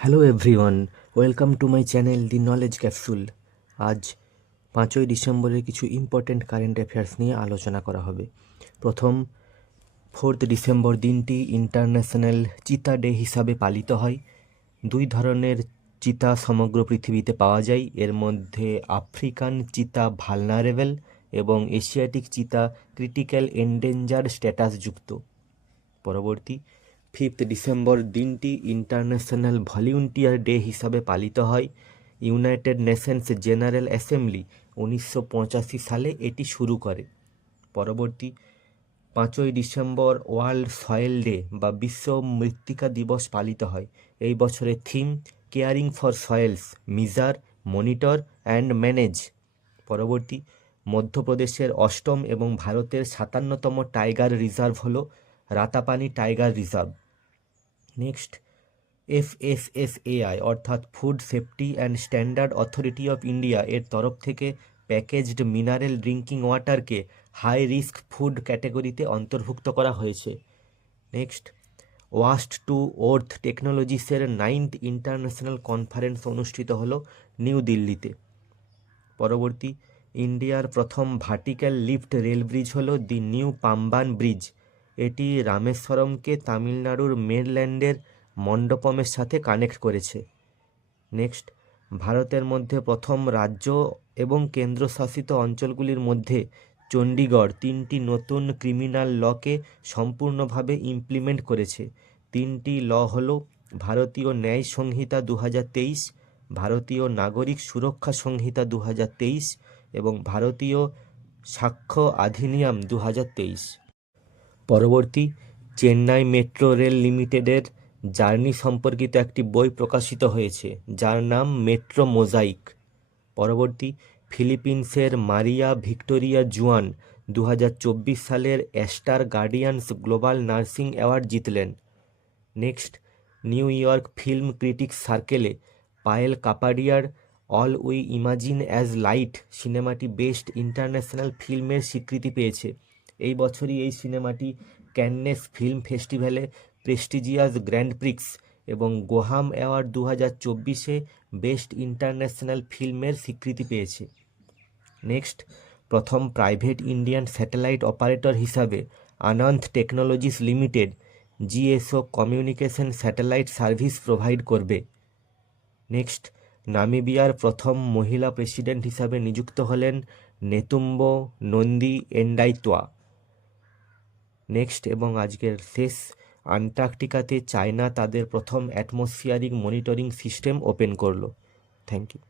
Hello everyone, welcome to my channel the knowledge capsule. আজ 5ই ডিসেম্বরের কিছু ইম্পর্ট্যান্ট কারেন্ট অ্যাফেয়ার্স নিয়ে আলোচনা করা হবে। প্রথম, 4 ডিসেম্বর দিনটি ইন্টারন্যাশনাল চিতা ডে হিসাবে পালিত হয়। দুই ধরনের চিতা সমগ্র পৃথিবীতে পাওয়া যায়, এর মধ্যে আফ্রিকান চিতা ভালনারেবল এবং এশিয়াটিক চিতা ক্রিটিক্যাল এন্ডেঞ্জার স্ট্যাটাসযুক্ত। পরবর্তী, 5 ডিসেম্বর দিনটি ইন্টারন্যাশনাল ভলেন্টিয়ার ডে হিসাবে পালিত হয়। ইউনাইটেড নেশনস জেনারেল অ্যাসেম্বলি 1985 সালে এটি শুরু করে। পরবর্তী, 5ই ডিসেম্বর ওয়ার্ল্ড সয়েল ডে বা বিশ্ব মৃত্তিকা দিবস পালিত হয়। এই বছরের theme caring for soils, measure, monitor and manage. পরবর্তী, মধ্যপ্রদেশের 8ম এবং ভারতের 57তম টাইগার রিজার্ভ হল Ratapani tiger reserve. Next, FSSAI অর্থাৎ Food Safety and Standard Authority of India এর তরফ থেকে প্যাকেজড মিনারেল ড্রিঙ্কিং ওয়াটারকে হাই রিস্ক ফুড ক্যাটাগরিতে অন্তর্ভুক্ত করা হয়েছে। নেক্সট, ওয়াস্ট টু ওর্থ টেকনোলজিসের 9th ইন্টারন্যাশনাল কনফারেন্স অনুষ্ঠিত হলো নিউ দিল্লিতে। পরবর্তী, ইন্ডিয়ার প্রথম ভার্টিক্যাল লিফট রেল ব্রিজ হলো দি নিউ পাম্বান ব্রিজ। এটি রামেশ্বরমকে তামিলনাড়ুর মেনল্যান্ডের মণ্ডপমের সাথে কানেক্ট করেছে। নেক্সট, ভারতের মধ্যে প্রথম রাজ্য এবং কেন্দ্রশাসিত অঞ্চলগুলির মধ্যে চণ্ডীগড় 3টি নতুন ক্রিমিনাল লকে সম্পূর্ণভাবে ইমপ্লিমেন্ট করেছে। 3টি ল হল ভারতীয় ন্যায় সংহিতা 2023, ভারতীয় নাগরিক সুরক্ষা সংহিতা 2023 এবং ভারতীয় সাক্ষ্য অধিনিয়ম 2023। পরবর্তী, চেন্নাই মেট্রো রেল লিমিটেডের জার্নি সম্পর্কিত একটি বই প্রকাশিত হয়েছে যার নাম মেট্রো মোজাইক। পরবর্তী, ফিলিপিন্সের মারিয়া ভিক্টোরিয়া জুয়ান 2024 সালের Aster Guardians Global Nursing Award জিতলেন। Next, New York Film Critics সার্কেলে পায়েল কাপাডিয়ার All We Imagine as Light সিনেমাটি বেস্ট ইন্টারন্যাশনাল ফিল্মের স্বীকৃতি পেয়েছে। এই বছরই এই সিনেমাটি ক্যাননেস ফিল্ম ফেস্টিভ্যালে প্রেস্টিজিয়াস গ্র্যান্ড প্রিক্স এবং গোহাম অ্যাওয়ার্ড 2024-এ বেস্ট ইন্টারন্যাশনাল ফিল্মের স্বীকৃতি পেয়েছে। নেক্সট, প্রথম প্রাইভেট ইন্ডিয়ান স্যাটেলাইট অপারেটর হিসাবে আনন্ত technologies limited জিএসও communication satellite service provide করবে। নেক্সট, নামিবিয়ার প্রথম মহিলা প্রেসিডেন্ট হিসাবে নিযুক্ত হলেন নেতুম্বো নন্দী এন্ডাইতোয়া। নেক্সট এবং আজকের শেষ, আন্টার্কটিকাতে চায়না তাদের প্রথম অ্যাটমসফিয়ারিক মনিটরিং সিস্টেম ওপেন করলো। Thank you.